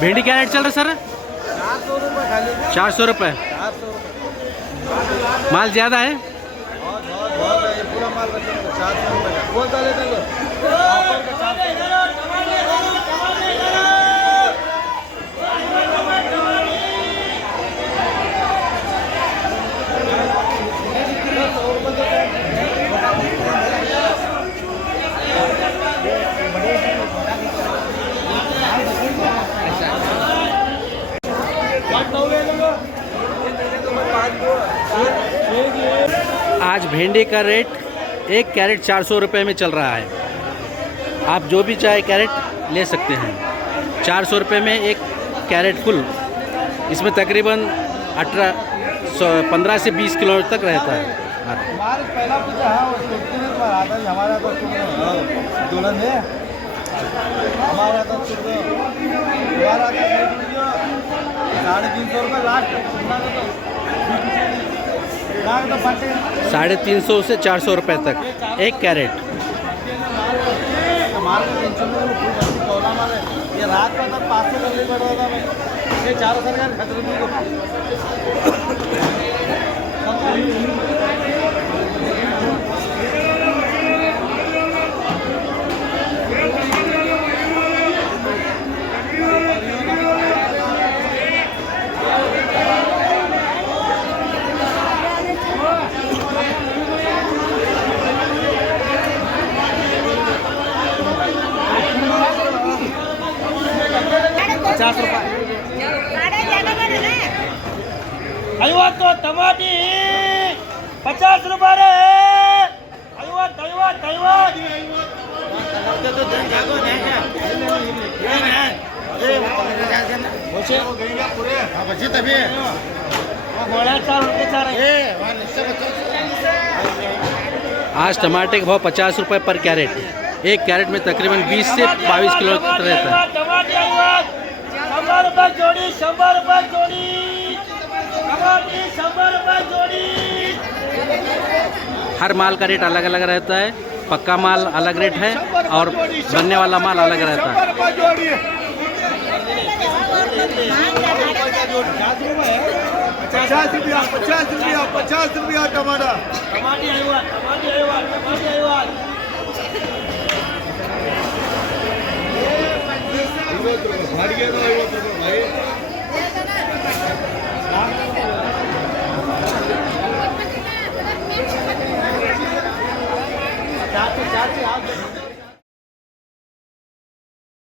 भिंडी क्या रेट चल रहा सर? 400 रुपये। माल ज़्यादा है? पूरा माल 400 आज भिंडी का रेट 1 कैरेट 400 रुपये में चल रहा है। आप जो भी चाहे कैरेट ले सकते हैं। 400 रुपये में 1 कैरेट फुल। इसमें तकरीबन 15 से 20 किलो तक रहता है। पहला हमारा तो दुल्हन है हमारा तो 350 रुपये लास्ट 350 से 400 रुपये तक 1 कैरेट। ये रात का तक 500 करनी पड़ रहा था मैं ये 4 सरकार खतरे में 50 रुपये ಐವತ್ತು ಟಮಾಟಿ 50 ರೂಪಾಯಿ रे 50 आज टमाटे का भाव 50 रुपये पर कैरेट। 1 कैरेट में तकरीबन 20 से 22 किलो तक रहता है। 100 रुपये जोड़ी 100 रुपये जोड़ी टमाटी 100 रुपये जोड़ी। हर माल का रेट अलग अलग रहता है। पक्का माल अलग रेट है और बनने वाला माल अलग रहता है। 50 रुपया टमाटर टमाटी भाई